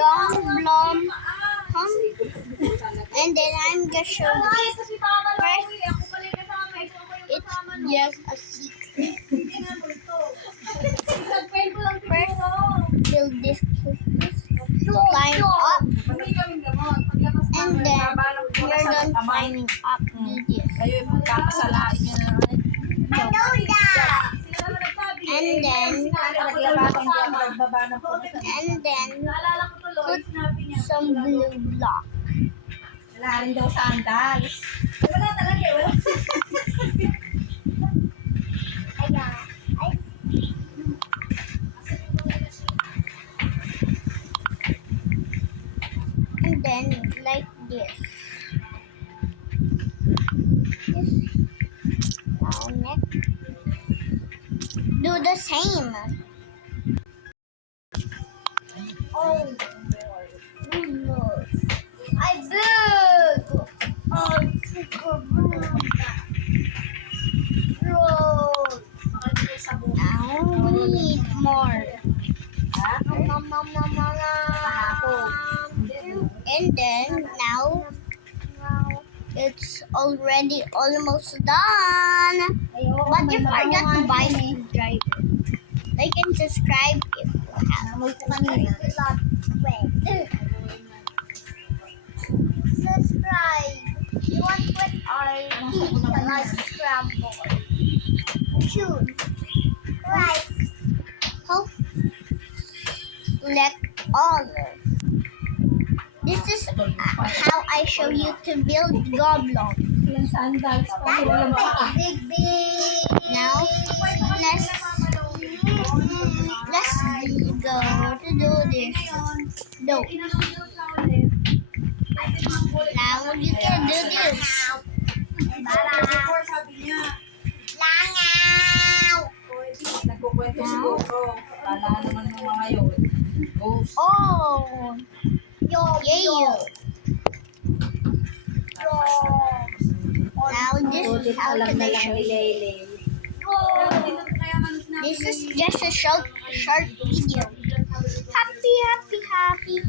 Gong Blom, and then I'm just showing you. First, it's just a secret. First, build this climb up, and then you're done climbing up. Do this. Kayo yung magkakasalain nyo na naman. And then put some blue block. Wala rin daw sandals. Wala talaga eh. Wala. And then like this. Now next, do the same. Oh Lord. I beg. Oh, super now we need more. And then now it's already almost done. But you forgot to buy screwdriver. Like and subscribe if you have. Subscribe. You want what our like scramble. Choose. Like. Hope. Select all. This is how I show you to build Goblin. Yung sandals. Big. Now let's go to do this. No. Now you can do this. Nagkukwento si Gogo. Kala naman ng mga yun. Ghost. Oh. Yeah. Now this is how can I show you. This is just a short video. Happy.